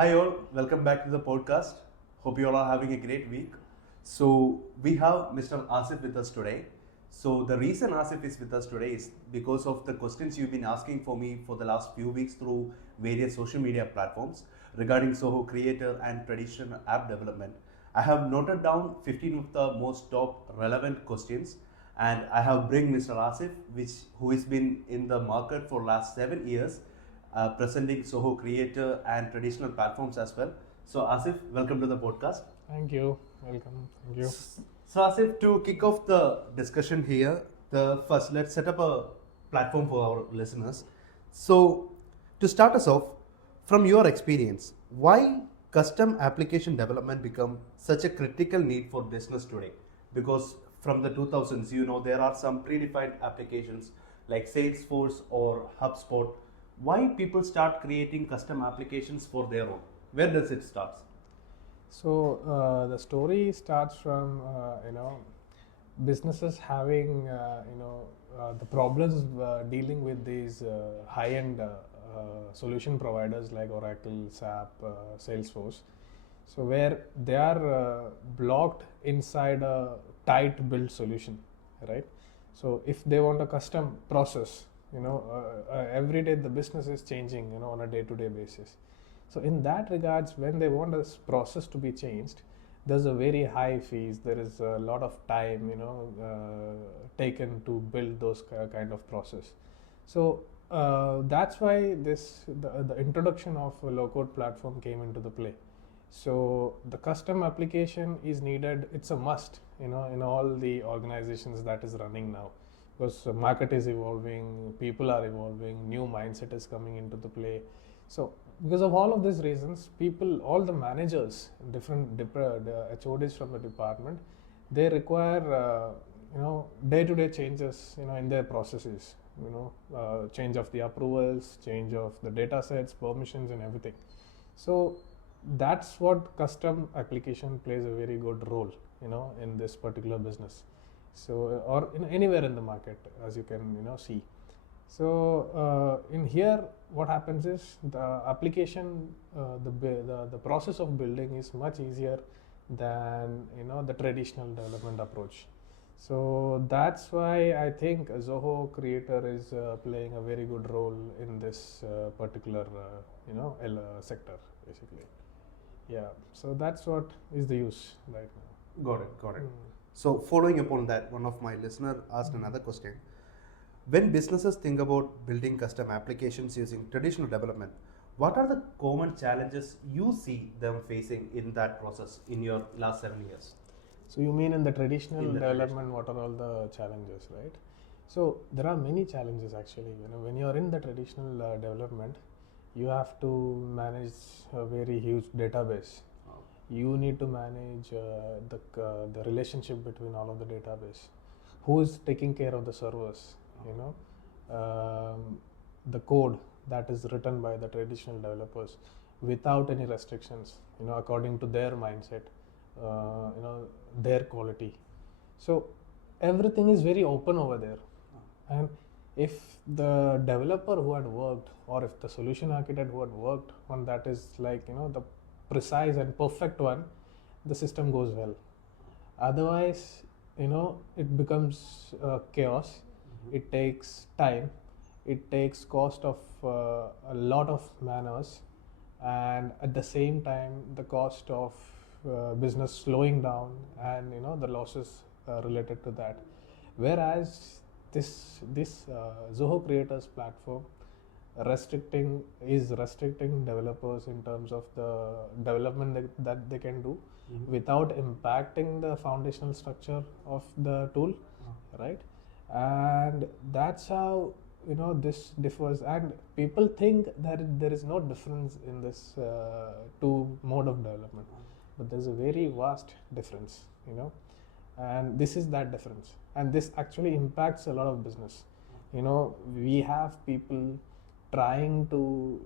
Hi all, welcome back to the podcast. Hope you all are having a great week. So we have Mr. Asif with us today. So the reason Asif is with us today is because of the questions you've been asking for me for the last few weeks through various social media platforms regarding Zoho Creator and traditional app development. I have noted down 15 of the most top relevant questions, and I have bring Mr. Asif, who has been in the market for last 7 years, presenting Zoho Creator and traditional platforms as well. So Asif, welcome to the podcast. Thank you. Welcome. Thank you. So Asif, to kick off the discussion here, let's set up a platform for our listeners. So to start us off, from your experience, why custom application development become such a critical need for business today? Because from the 2000s, there are some predefined applications like Salesforce or HubSpot. Why people start creating custom applications for their own? Where does it start? So the story starts from businesses having the problems dealing with these high-end solution providers like Oracle, SAP, Salesforce. So where they are blocked inside a tight built solution, right? So if they want a custom process, every day the business is changing, on a day-to-day basis. So in that regards, when they want this process to be changed, there's a very high fees. There is a lot of time, taken to build those kind of process. So that's why the introduction of a low-code platform came into the play. So the custom application is needed. It's a must, in all the organizations that is running now, because the market is evolving, people are evolving, new mindset is coming into the play. So because of all of these reasons, all the managers, different HODs from the department, they require day-to-day changes, in their processes. Change of the approvals, change of the data sets, permissions, and everything. So that's what custom application plays a very good role, in this particular business. So or anywhere in the market, as you can see. So in here, what happens is the application, the process of building is much easier than the traditional development approach. So that's why I think Zoho Creator is playing a very good role in this particular sector, basically. Yeah. So that's what is the use right now. Got it. So following upon that, one of my listener asked another question. When businesses think about building custom applications using traditional development, what are the common challenges you see them facing in that process in your last 7 years? So you mean in the traditional development, what are all the challenges, right? So there are many challenges actually. When you are in the traditional development, you have to manage a very huge database. You need to manage the relationship between all of the database. Who is taking care of the servers? The code that is written by the traditional developers without any restrictions, according to their mindset, their quality. So everything is very open over there. And if the developer who had worked, or if the solution architect who had worked on that is like, the precise and perfect one, the system goes well. Otherwise, it becomes chaos. It takes time, it takes cost of a lot of man hours, and at the same time the cost of business slowing down, and the losses related to that. Whereas this Zoho Creators platform is restricting developers in terms of the development that they can do, without impacting the foundational structure of the tool, right? And that's how this differs. And people think that there is no difference in this two mode of development, but there's a very vast difference, and this is that difference, and this actually impacts a lot of business. We have people trying to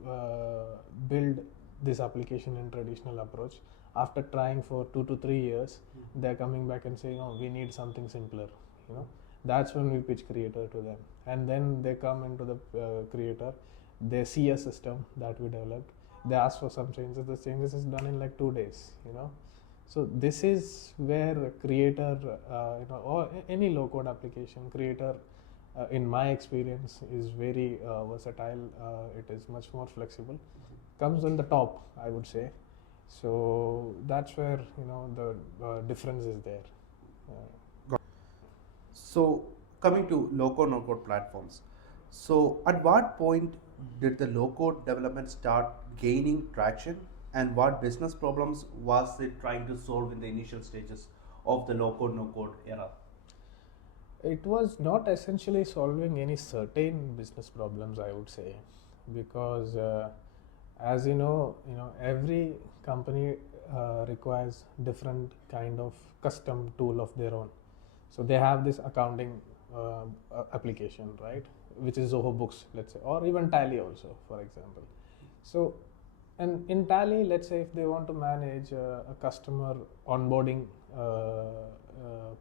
build this application in traditional approach. After trying for 2 to 3 years, they're coming back and saying, oh, we need something simpler. That's when we pitch Creator to them, and then they come into the Creator. They see a system that we developed. they ask for some changes, the changes is done in like 2 days, you know. So this is where Creator, you know, or any low code application, Creator, in my experience, is very versatile. It is much more flexible. Comes on the top, I would say. So that's where, you know, the difference is there. So coming to low-code, no-code platforms. So at what point did the low-code development start gaining traction, and what business problems was it trying to solve in the initial stages of the low-code, no-code era? It was not essentially solving any certain business problems, I would say, because as you know, every company requires different kind of custom tool of their own. So they have this accounting application, right, which is Zoho Books, let's say, or even Tally also, for example. So, and in Tally, let's say if they want to manage a customer onboarding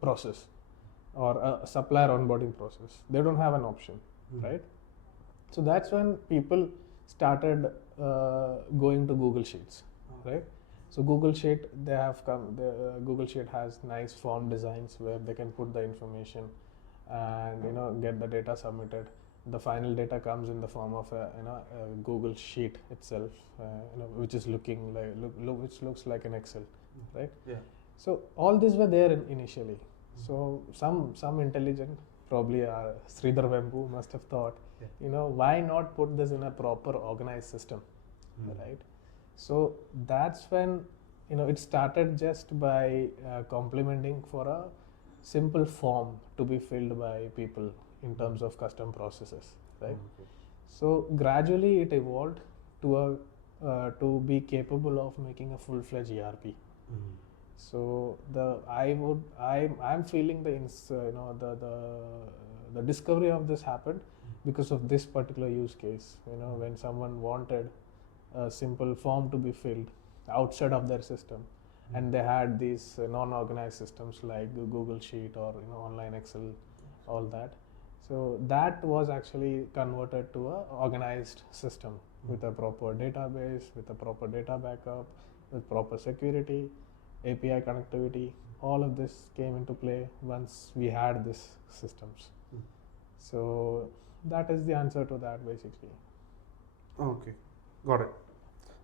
process or a supplier onboarding process, they don't have an option, right? So that's when people started going to Google Sheets, right? So Google Sheet, they have come. Google Sheet has nice form designs where they can put the information and, you know, get the data submitted. The final data comes in the form of a, you know, a Google Sheet itself, you know, which is looking like which looks like an Excel, right? Yeah. So all these were there initially. So some intelligent, probably Sridhar Vembu must have thought, you know, why not put this in a proper organized system, right? So that's when, you know, it started just by complementing for a simple form to be filled by people in terms of custom processes, right? So gradually it evolved to to be capable of making a full-fledged ERP. So I'm feeling you know, the discovery of this happened because of this particular use case. You know, when someone wanted a simple form to be filled outside of their system, and they had these non-organized systems like Google Sheet or, you know, online Excel, all that. So that was actually converted to a organized system with a proper database, with a proper data backup, with proper security, API connectivity. All of this came into play once we had these systems. So that is the answer to that, basically. Okay, got it.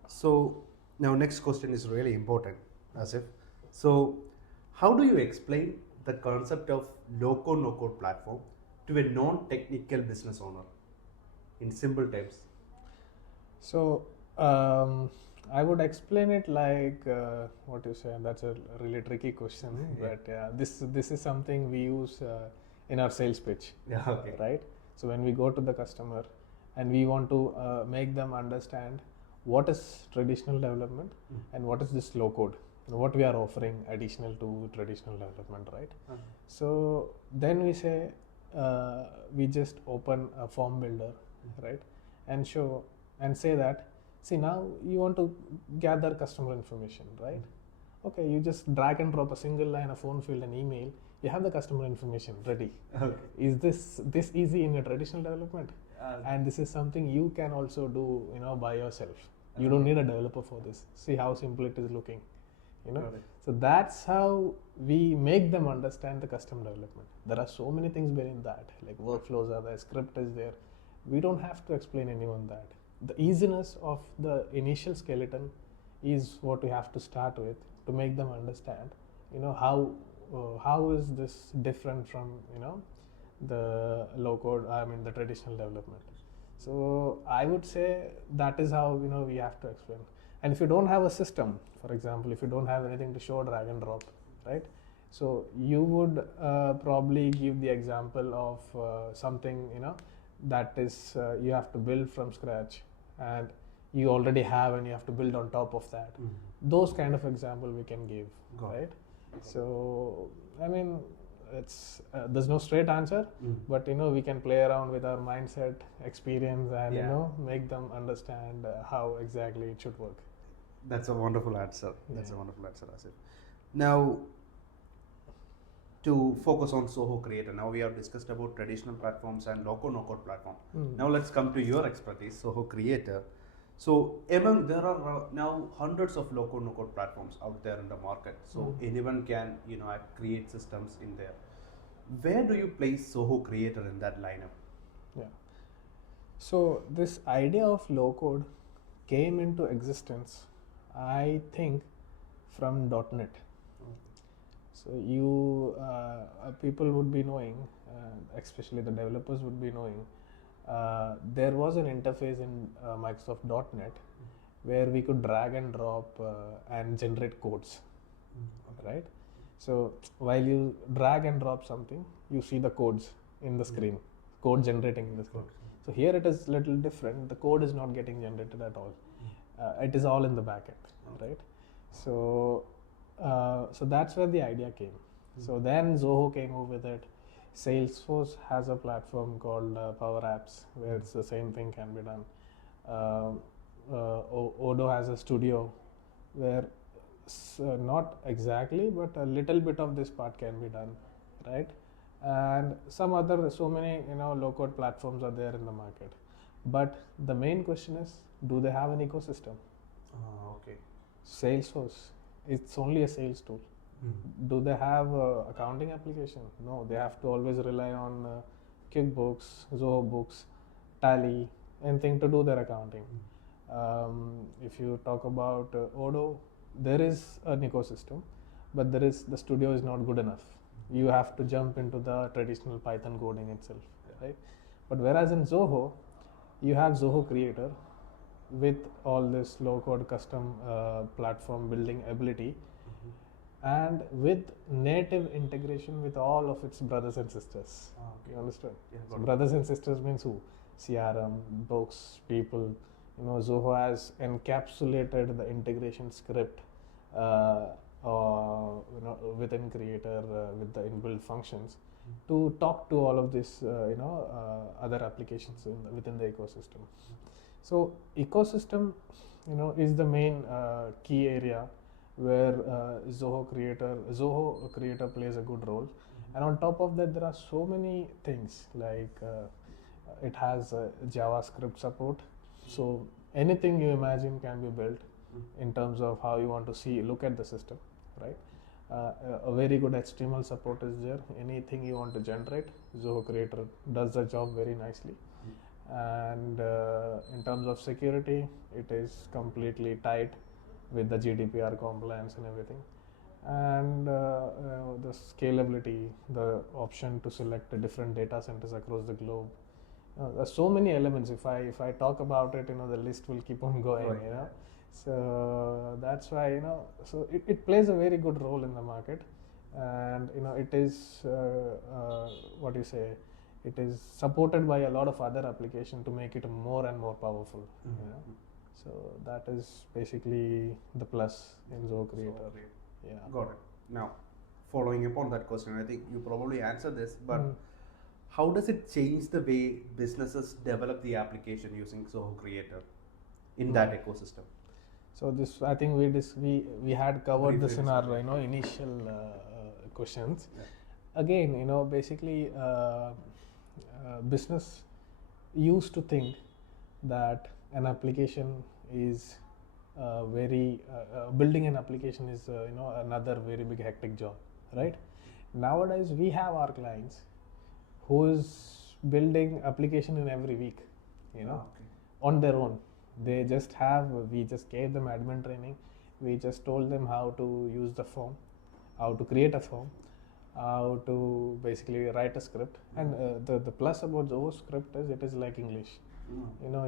So now next question is really important, Asif. So how do you explain the concept of low-code, no-code platform to a non-technical business owner in simple terms? So I would explain it like what you say. That's a really tricky question, but yeah, this is something we use in our sales pitch. Yeah, okay. Right. So when we go to the customer and we want to make them understand what is traditional development and what is this low code, what we are offering additional to traditional development, right? So then we say we just open a form builder, right, and show and say that, see, now you want to gather customer information, right? Okay, you just drag and drop a single line, a phone field, an email, you have the customer information ready. Okay. Is this easy in your traditional development? And this is something you can also do, you know, by yourself. You don't need a developer for this. See how simple it is looking, you know. So that's how we make them understand the custom development. There are so many things behind that, like workflows are there, script is there. We don't have to explain anyone that. The easiness of the initial skeleton is what we have to start with to make them understand, you know, how is this different from, you know, the low code, I mean the traditional development. So I would say that is how, you know, we have to explain. And if you don't have a system, for example, if you don't have anything to show drag and drop, right? So you would probably give the example of something, you know, that is you have to build from scratch and you already have and you have to build on top of that. Those kind of example we can give, right? So I mean, it's there's no straight answer, but, you know, we can play around with our mindset, experience, and you know, make them understand how exactly it should work. That's a wonderful answer. That's a wonderful answer, Asif. Now, to focus on Zoho Creator, now we have discussed about traditional platforms and low-code, no-code platform. Now let's come to your expertise, Zoho Creator. So among there are now hundreds of low-code no-code platforms out there in the market. So anyone can create systems in there. Where do you place Zoho Creator in that lineup? Yeah. So this idea of low code came into existence, I think, from .NET. So people would be knowing, especially the developers would be knowing, there was an interface in Microsoft .NET where we could drag and drop and generate codes, right? So while you drag and drop something, you see the codes in the screen, code generating in the screen. So here it is little different. The code is not getting generated at all. It is all in the backend, right? So that's where the idea came. So then Zoho came over with it. Salesforce has a platform called Power Apps where it's the same thing can be done. Odoo has a studio where not exactly, but a little bit of this part can be done, right? And so many low-code platforms are there in the market. But the main question is, do they have an ecosystem? Okay. Salesforce, it's only a sales tool. Do they have accounting application? No, they have to always rely on QuickBooks, Zoho Books, Tally, anything to do their accounting. If you talk about Odoo, there is an ecosystem, but the studio is not good enough. You have to jump into the traditional Python coding itself, right? But whereas in Zoho, you have Zoho Creator with all this low-code custom platform building ability, and with native integration with all of its brothers and sisters. Okay. You understand? Yeah, So brothers and sisters means who? CRM, books, people. Zoho has encapsulated the integration script within Creator with the inbuilt functions to talk to all of these other applications within the ecosystem. So ecosystem is the main key area where Zoho Creator plays a good role. And on top of that, there are so many things like it has JavaScript support. So anything you imagine can be built in terms of how you want to look at the system, right? A very good HTML support is there. Anything you want to generate, Zoho Creator does the job very nicely. And in terms of security, it is completely tight with the GDPR compliance and everything. And the scalability, the option to select the different data centers across the globe. There's so many elements. If I talk about it, the list will keep on going. Right. So that's why So it plays a very good role in the market, and it is what you say. It is supported by a lot of other applications to make it more and more powerful. So that is basically the plus in Zoho Creator. Yeah. Got it. Now, following up on that question, I think you probably answered this, but how does it change the way businesses develop the application using Zoho Creator in that ecosystem? So this, I think we had covered Briefly this in our initial questions. Yeah. Again, basically, business used to think that an application is building an application is another very big hectic job, right? Nowadays we have our clients who is building application in every week, on their own. We just gave them admin training. We just told them how to use the form, how to create a form, how to basically write a script. And the plus about Zoho script is it is like English.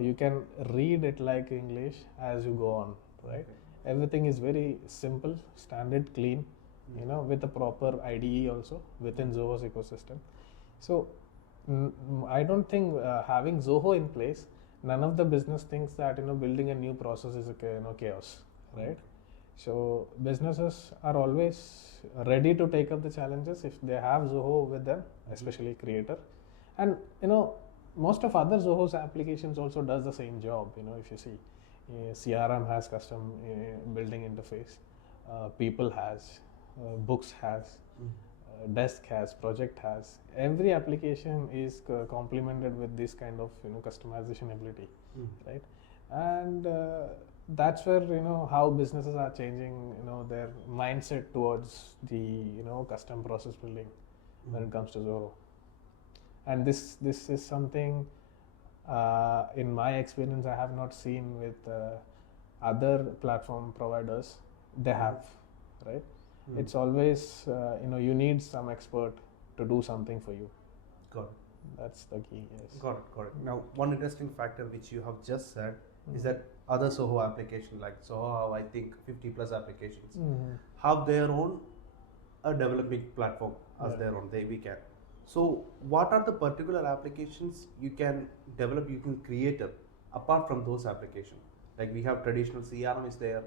You can read it like English as you go on, right? Everything is very simple, standard, clean, with a proper IDE also within Zoho's ecosystem. So I don't think having Zoho in place, none of the business thinks that building a new process is a chaos, right? So businesses are always ready to take up the challenges if they have Zoho with them, especially Creator. And most of other Zoho's applications also does the same job. If you see, CRM has custom building interface, people has, books has, desk has, project has. Every application is complemented with this kind of customization ability, right? and that's where how businesses are changing, their mindset towards the custom process building when it comes to Zoho. And this is something, in my experience, I have not seen with other platform providers. They have, right? It's always you need some expert to do something for you. Got it. That's the key. Yes. Got it. Now, one interesting factor which you have just said is that other Zoho application like Zoho have, I think, 50 plus applications have their own developing platform as their own. We can. So, what are the particular applications you can develop? You can create it apart from those applications. Like we have traditional CRM is there,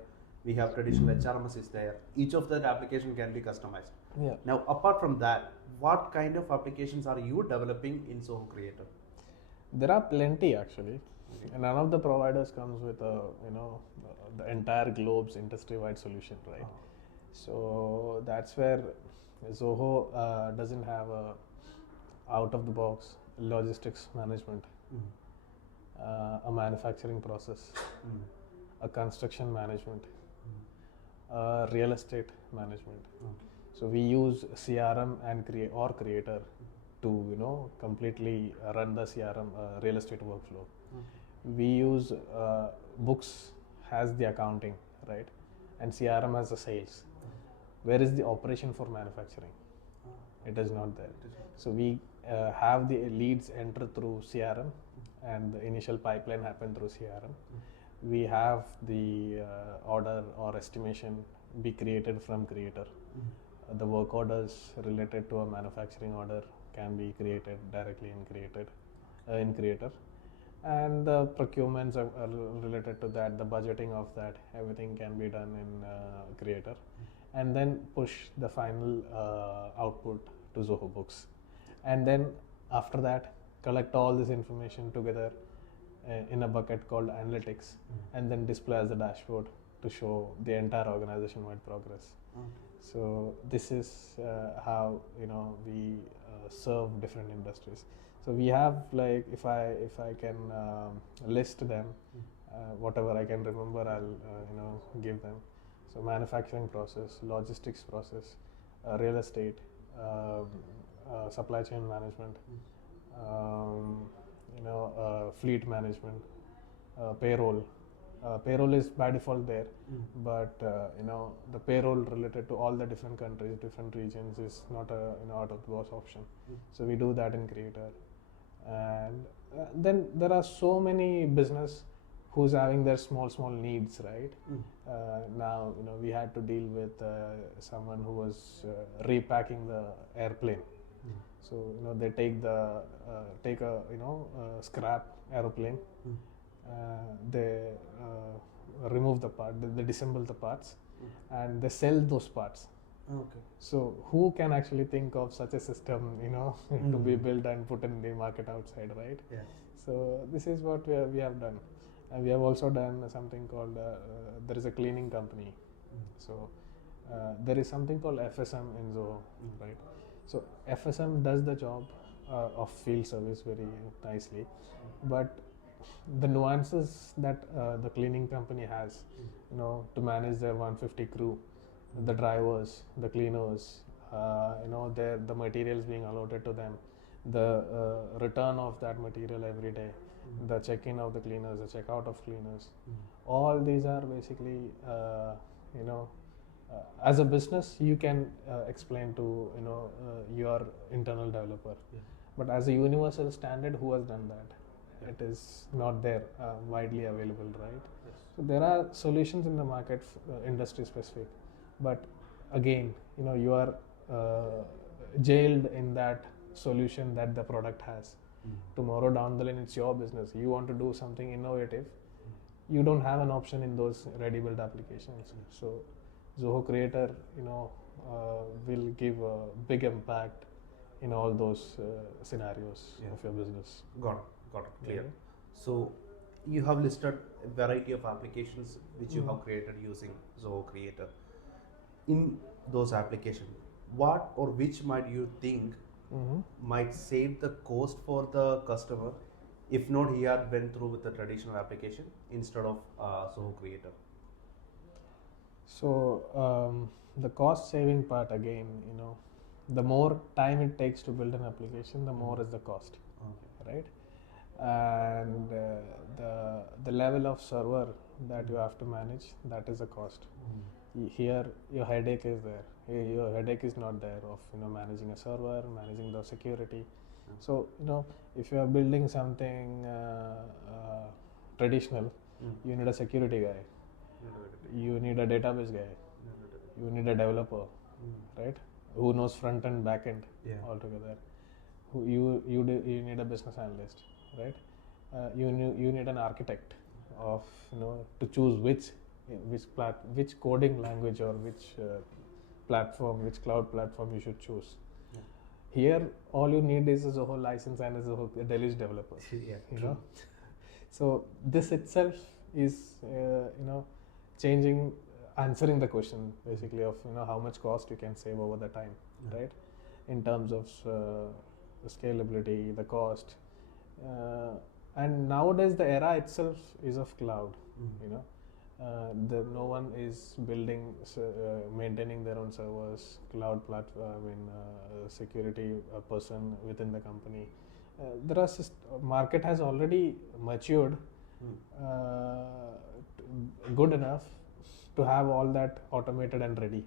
we have traditional HRMS is there. Each of that application can be customized. Yeah. Now, apart from that, what kind of applications are you developing in Zoho Creator? There are plenty actually. And none of the providers comes with the entire globe's industry-wide solution, right? So that's where Zoho doesn't have a out-of-the-box logistics management, a manufacturing process, a construction management, real estate management. So we use CRM and Creator to completely run the CRM real estate workflow. We use books has the accounting, right, and CRM has the sales. Where is the operation for manufacturing? It is not there. So we have the leads enter through CRM, and the initial pipeline happen through CRM. We have the order or estimation be created from Creator. The work orders related to a manufacturing order can be created directly in Creator. And the procurements are related to that, the budgeting of that, everything can be done in Creator. And then push the final output to Zoho Books. And then after that, collect all this information together in a bucket called Analytics, and then display as a dashboard to show the entire organization-wide progress. So this is how we serve different industries. So we have, like, if I can list them, whatever I can remember, I'll give them. So manufacturing process, logistics process, real estate, supply chain management, fleet management, payroll. Payroll is by default there, but the payroll related to all the different countries, different regions is not a out of the box option. So we do that in Creator. And then there are so many business who's having their small needs, right? Now we had to deal with someone who was repacking the airplane. So they take a scrap aeroplane, they remove the part, they disassemble the parts, and they sell those parts. Okay. So who can actually think of such a system, to be built and put in the market outside, right? Yeah. So this is what we have done. And we have also done something called, there is a cleaning company. So there is something called FSM in Zoho, right? So FSM does the job of field service very nicely, but the nuances that the cleaning company has, to manage their 150 crew, the drivers, the cleaners, the materials being allotted to them, the return of that material every day, the check-in of the cleaners, the check-out of cleaners. All these are basically, as a business, you can explain to your internal developer. But as a universal standard, who has done that? It is not there widely available, right? So there are solutions in the market, industry specific, but again, you are jailed in that solution that the product has. Tomorrow down the line, it's your business. You want to do something innovative, you don't have an option in those ready-built applications. So Zoho Creator, will give a big impact in all those scenarios of your business. Got it, clear. So you have listed a variety of applications which you have created using Zoho Creator. In those applications, what or which might you think might save the cost for the customer If not, he had went through with the traditional application instead of Zoho Creator. So the cost saving part again, the more time it takes to build an application, the more is the cost, Okay. right? And the level of server that you have to manage, that is the cost. Here your headache is there. Here your headache is not there of managing a server, managing the security. So if you are building something traditional, you need a security guy, you need a database guy, you need a developer, right? Who knows front and back end altogether. You need a business analyst, right? You need an architect of to choose which coding language or which platform, which cloud platform you should choose. Here, all you need is a Zoho license and a Zoho Deluge developer. So this itself is changing, answering the question basically of how much cost you can save over the time, right? In terms of the scalability, the cost, and nowadays the era itself is of cloud. No one is building, maintaining their own servers, cloud platform, security person within the company. There are market has already matured good enough to have all that automated and ready.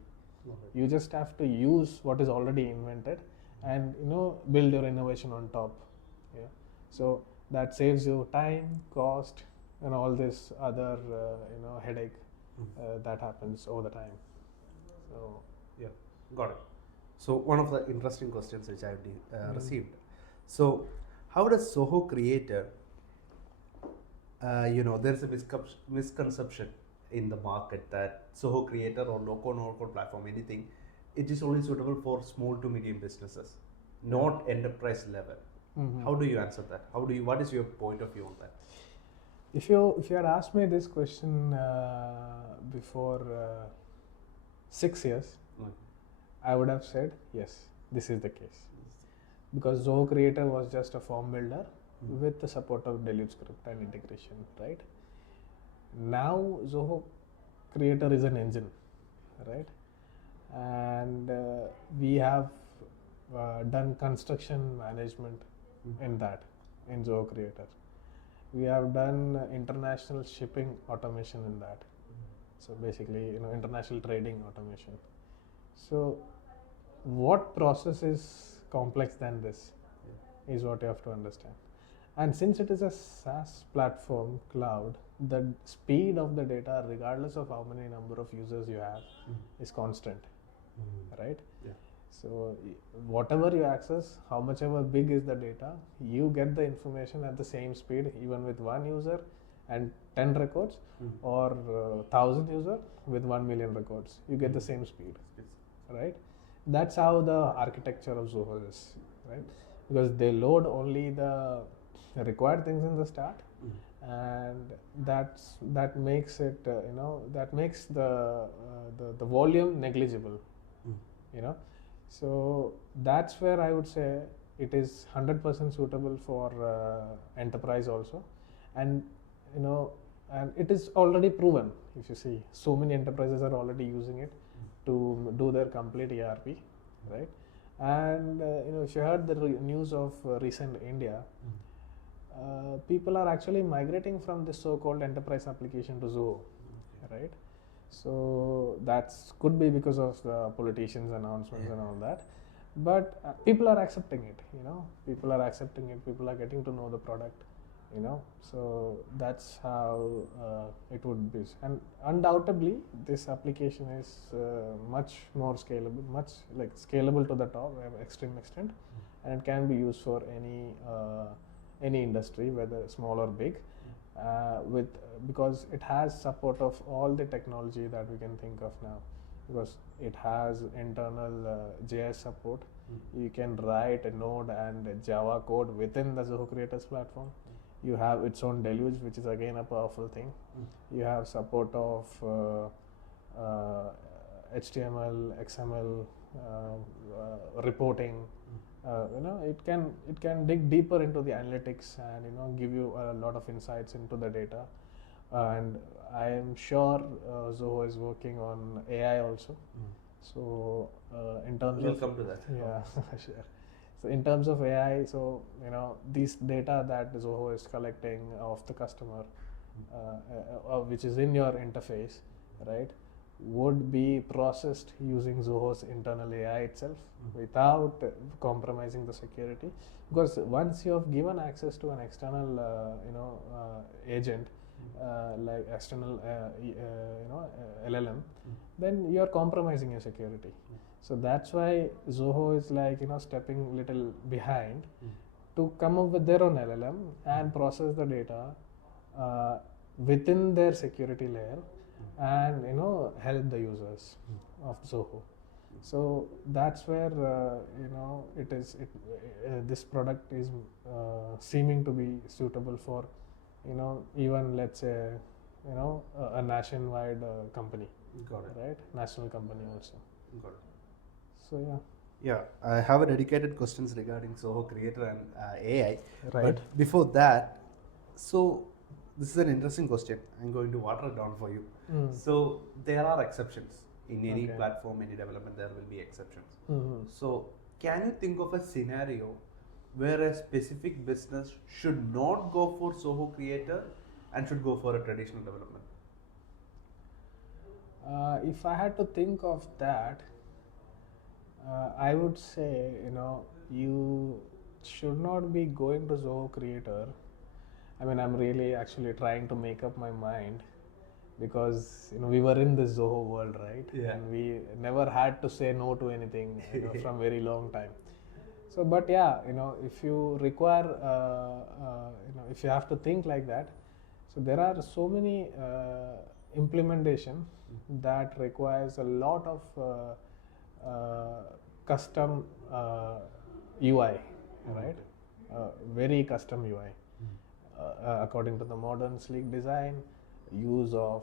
You just have to use what is already invented and build your innovation on top. So that saves you time, cost, and all this other headache that happens over the time. So yeah, got it. So one of the interesting questions which I've received. So how does Zoho Creator, there's a misconception in the market that Zoho Creator or no-code platform, anything, it is only suitable for small to medium businesses, not enterprise level. How do you answer that? What is your point of view on that? If you had asked me this question before 6 years, I would have said yes, this is the case, because Zoho Creator was just a form builder with the support of Deluge script and integration, right? Now Zoho Creator is an engine, right? And we have done construction management in Zoho Creator. We have done international shipping automation in that. So basically, international trading automation. So what process is complex than this is what you have to understand. And since it is a SaaS platform, cloud, the speed of the data, regardless of how many number of users you have, is constant, right? Yeah. So whatever you access, how much ever big is the data, you get the information at the same speed, even with 1 user and 10 records, or 1,000 user with 1 million records. You get the same speed, right? That's how the architecture of Zoho is, right? Because they load only the required things in the start, and that makes it that makes the volume negligible. So that's where I would say it is 100% suitable for enterprise also, and and it is already proven. If you see, so many enterprises are already using it to do their complete ERP, right? And if you heard the news of recent India, people are actually migrating from this so-called enterprise application to Zoho, right? So that could be because of the politicians' announcements and all that, but people are accepting it. People are accepting it. People are getting to know the product. So that's how it would be. And undoubtedly, this application is much more scalable, much like scalable to the top, extreme extent, and it can be used for any industry, whether small or big. Because it has support of all the technology that we can think of now, because it has internal JS support. You can write a Node and a Java code within the Zoho Creators platform. You have its own Deluge, which is again a powerful thing. You have support of HTML, XML, reporting, it can dig deeper into the analytics and give you a lot of insights into the data. And I am sure Zoho is working on AI also. So in terms We'll of come to that. yeah, sure. So in terms of AI, so this data that Zoho is collecting of the customer, which is in your interface, right, would be processed using Zoho's internal AI itself without compromising the security. Because once you have given access to an external, agent, like external, LLM, then you are compromising your security. So that's why Zoho is like stepping little behind to come up with their own LLM and process the data within their security layer and help the users of Zoho. So that's where this product is seeming to be suitable for even let's say a nationwide company. Got it. Right, national company also. Got it. So yeah. Yeah, I have a dedicated questions regarding Zoho Creator and AI. Right. But before that, so this is an interesting question. I'm going to water it down for you. So there are exceptions in any Okay. platform, any development. There will be exceptions. Mhm. So can you think of a scenario where a specific business should not go for Zoho Creator and should go for a traditional development? If I had to think of that, I would say you should not be going to Zoho Creator. I mean, I'm really actually trying to make up my mind because we were in this Zoho world, right? Yeah. And we never had to say no to anything from very long time. So, but yeah, if you require, if you have to think like that, so there are so many implementation that requires a lot of custom UI, right? Very custom UI. According to the modern sleek design, use of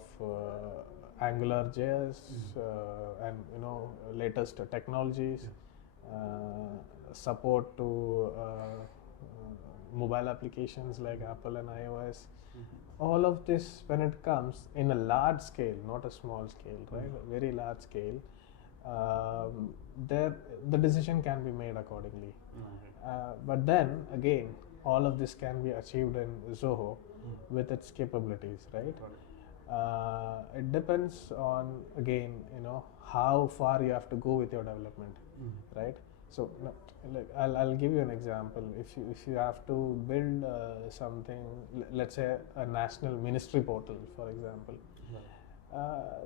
Angular JS and latest technologies, support to mobile applications like Apple and iOS. All of this, when it comes in a large scale, not a small scale, right? A very large scale, there the decision can be made accordingly. But then again, all of this can be achieved in Zoho with its capabilities, right? It depends on again, how far you have to go with your development, right? So, I'll give you an example. If you have to build something, let's say a national ministry portal, for example,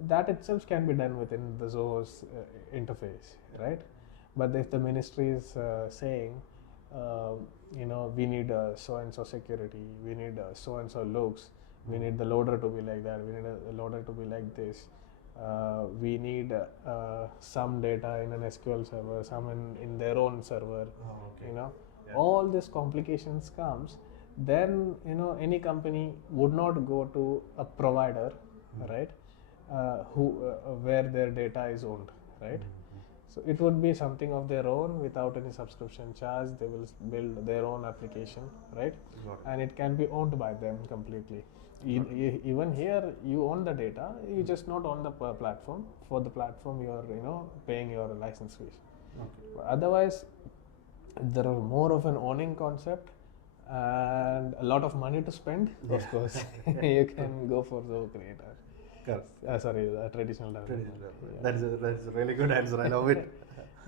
that itself can be done within the Zoho's interface, right? But if the ministry is saying, we need so and so security, we need so and so looks, we need the loader to be like that, we need a loader to be like this, we need some data in an SQL server, some in their own server. All these complications comes, then any company would not go to a provider, right, where their data is owned, right? So it would be something of their own without any subscription charge. They will build their own application, right? And it can be owned by them completely. Even here, you own the data. You just not own the platform. For the platform, you are paying your license fees. But otherwise, there are more of an owning concept and a lot of money to spend. Of course, you can go for Zoho Creator. Sorry, traditional development. That is a really good answer. I love it.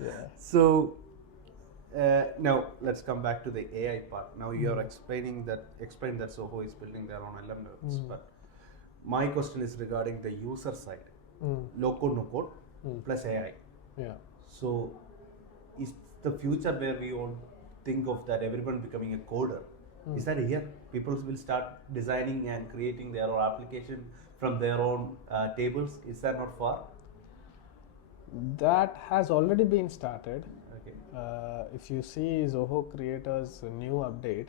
Yeah. So now let's come back to the AI part. Now you are explained that Zoho is building their own LLMs, but my question is regarding the user side, low code, no code, plus AI. Yeah. So is the future where we all think of that everyone becoming a coder? Is that here? People will start designing and creating their own application from their own tables. Is that not far? That has already been started. Okay. If you see Zoho Creator's new update,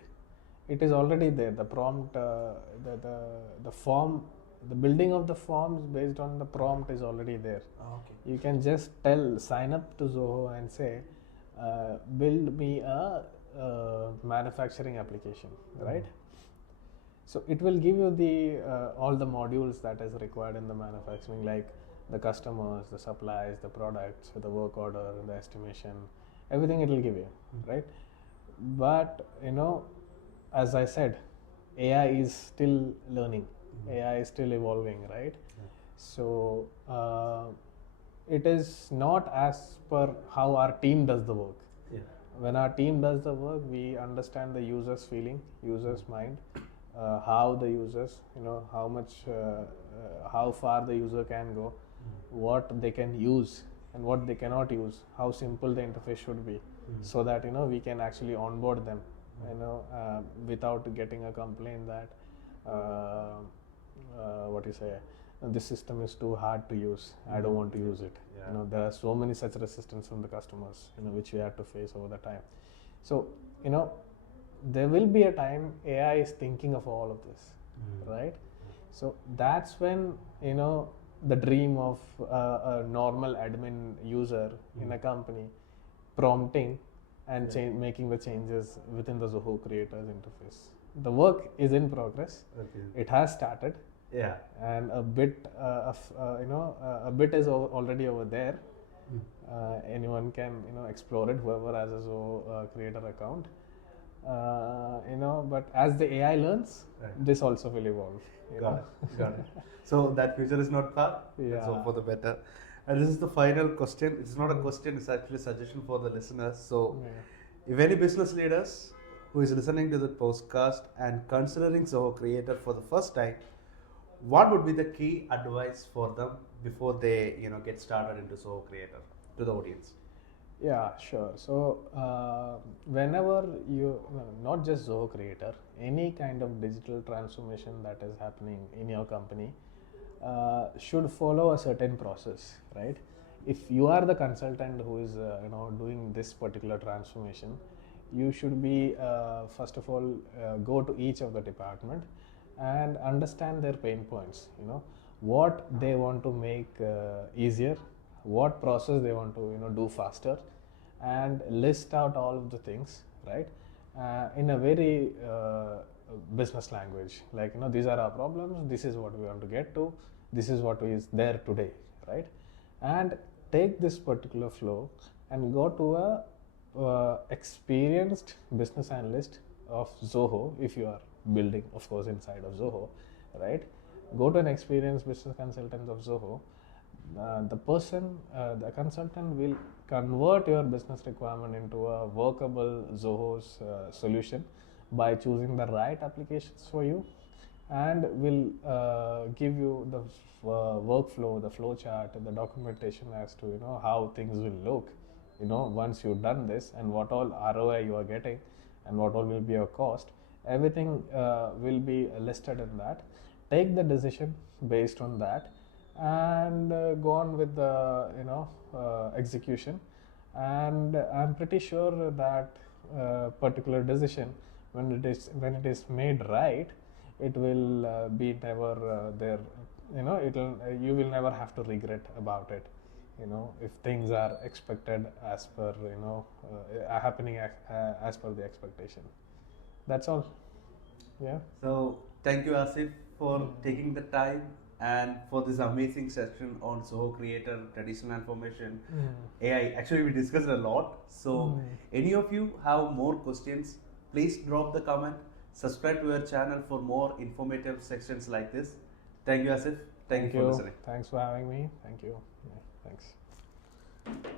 it is already there. The prompt, the form, the building of the forms based on the prompt is already there. Okay. You can just sign up to Zoho and say, build me a manufacturing application, right? So it will give you the all the modules that is required in the manufacturing, like the customers, the supplies, the products, the work order, the estimation, everything it will give you, right? But as I said, AI is still learning, AI is still evolving, right? So it is not as per how our team does the work. When our team does the work, we understand the user's feeling, user's mind, how the users, how much, how far the user can go, what they can use and what they cannot use, how simple the interface should be, so that we can actually onboard them, without getting a complaint that what you say, this system is too hard to use, I don't want to use it. There are so many such resistance from the customers, which we have to face over the time. So there will be a time AI is thinking of all of this, right? So that's when the dream of a normal admin user in a company prompting and making the changes within the Zoho Creator's interface. The work is in progress. It has started. And a bit a bit is already over there. Anyone can explore it, whoever has a Zoho Creator account. But as the AI learns, this also will evolve. Got it. So that future is not far. Yeah. So for the better. And this is the final question. It's not a question, it's actually a suggestion for the listeners. So if any business leaders who is listening to the podcast and considering Zoho Creator for the first time, what would be the key advice for them before they get started into Zoho Creator to the audience? Yeah, sure. So whenever not just Zoho Creator, any kind of digital transformation that is happening in your company should follow a certain process, right? If you are the consultant who is doing this particular transformation, you should be first of all go to each of the department and understand their pain points, what they want to make easier, what process they want to do faster, and list out all of the things, right? In a very business language, like these are our problems, this is what we want to get to, this is what is there today, right? And take this particular flow and go to a experienced business analyst of Zoho, if you are building, of course, inside of Zoho, right? Go to an experienced business consultant of Zoho. The consultant will convert your business requirement into a workable Zoho's solution by choosing the right applications for you, and will give you the workflow, the flow chart, the documentation as to how things will look once you've done this, and what all ROI you are getting and what all will be your cost. Everything will be listed in that. Take the decision based on that, and go on with the execution. And I'm pretty sure that particular decision, when it is made right, it will be never there. You will never have to regret about it. If things are expected as per happening as per the expectation. That's all. Yeah. So thank you, Asif, for taking the time and for this amazing session on Zoho Creator, traditional information, AI. Actually, we discussed a lot. So any of you have more questions, please drop the comment. Subscribe to our channel for more informative sections like this. Thank you, Asif. Thank you for listening. Thanks for having me. Thank you. Yeah, thanks.